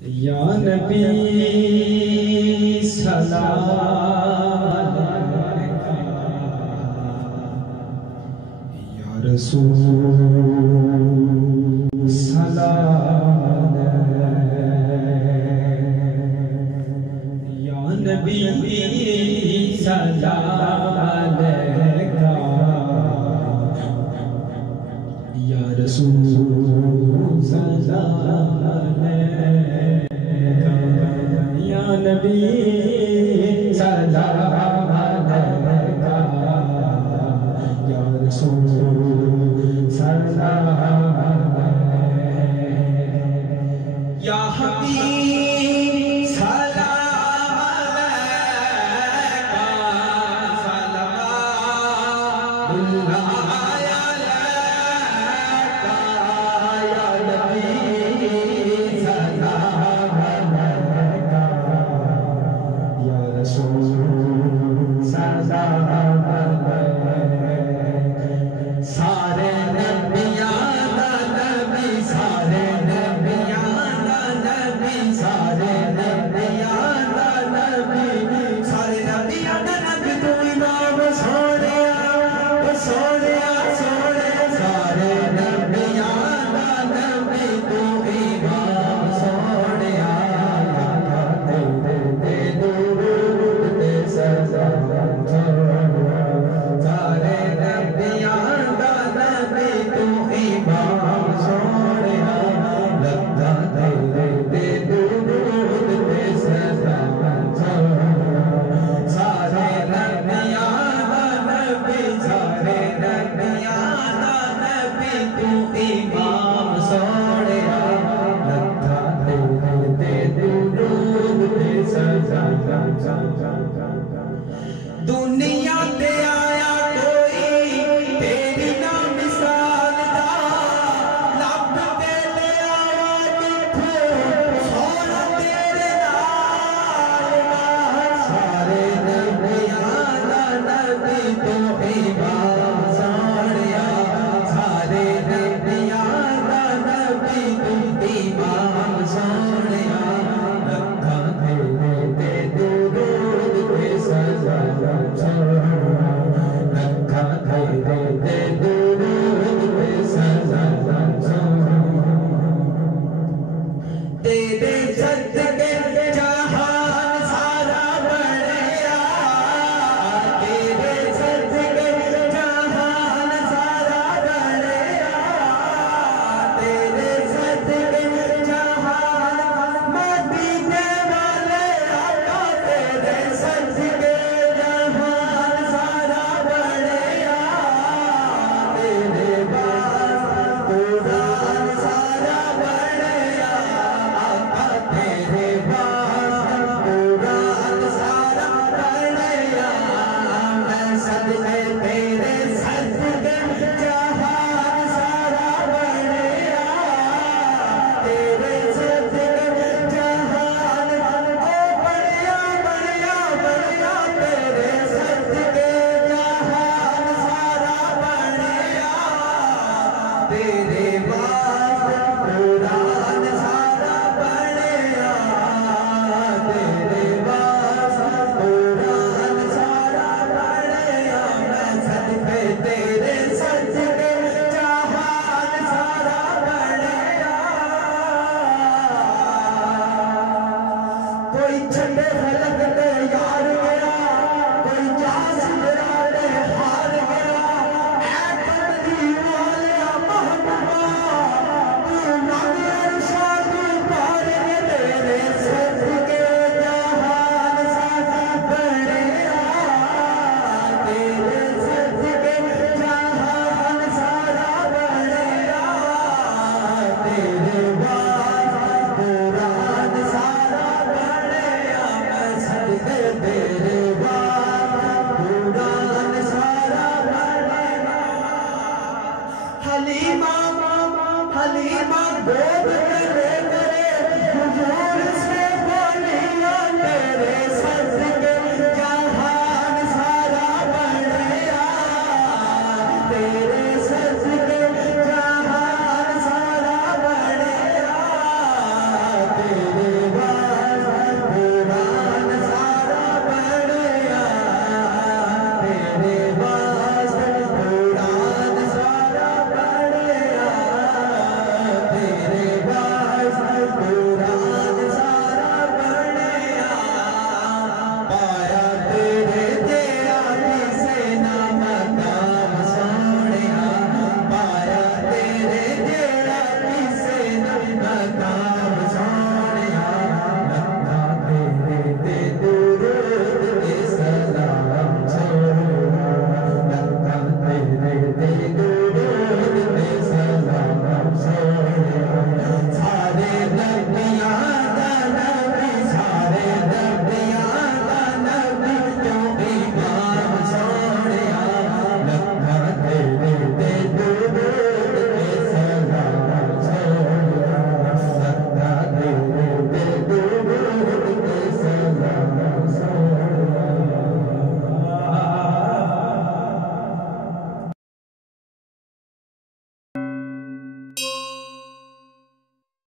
या नबी सलाम अलैका, या रसूल सलाम अलैका, या नबी सलाम अलैका, या रसूल सलाम अलैका, या नबी सलाम अलैका, या रसूल सलाम अलैका, या हबीब सलाम अलैका, सलामुल्लाह सारे नबियां दा नबी, सारे नबियां दा नबी, सारे नबियां दा नबी, सारे नबियां दा नबी तू इमाम सोनिया, सोनिया सोने, सारे नबियां दा नबी तू इमाम सोनिया, दे दुरूद दे सलाम, सारे नबियां दा नबी तू इमाम सोनिया, लगा दे दुरूद दे सलाम, सारे नबियां दा नबी, सारे नबियां दा नबी तू इमाम सोनिया, लगा दे दुरूद दे सलाम। दुनिया ते आया कोई तेरी ना मिसाल दा, लब ते ले आवा जिथे सोना तेरे नाल, सारे नबियां दा नबी तू इमाम सोनिया, सारे नबियां दा नबी तू इमाम सोनिया, लखा दे दुरूद दे सलाम, लखा दे दुरूद दे सलाम, तेरे सदके जहान सारा बढ़िया, तेरे सदके जहान सारा बढ़िया, तेरे सदके जहान मदीने वाले आका, तेरे सदके जहान सारा बढ़िया, तेरे पास कुरान सारा बढ़िया, आका तेरे पास कुरान सारा बढ़िया, मैं सदके तेरे सदके जहान सारा बढ़िया, तेरे सदके जहान ओ बढ़िया बढ़िया बढ़िया, तेरे सदके जहान सारा बढ़िया, तेरे पास कुरान सारा बढ़िया, तेरे पास कुरान सारा बढ़िया, मैं सदके तेरे सदके जहान सारा बढ़िया, कोई छंडे फलक दे यार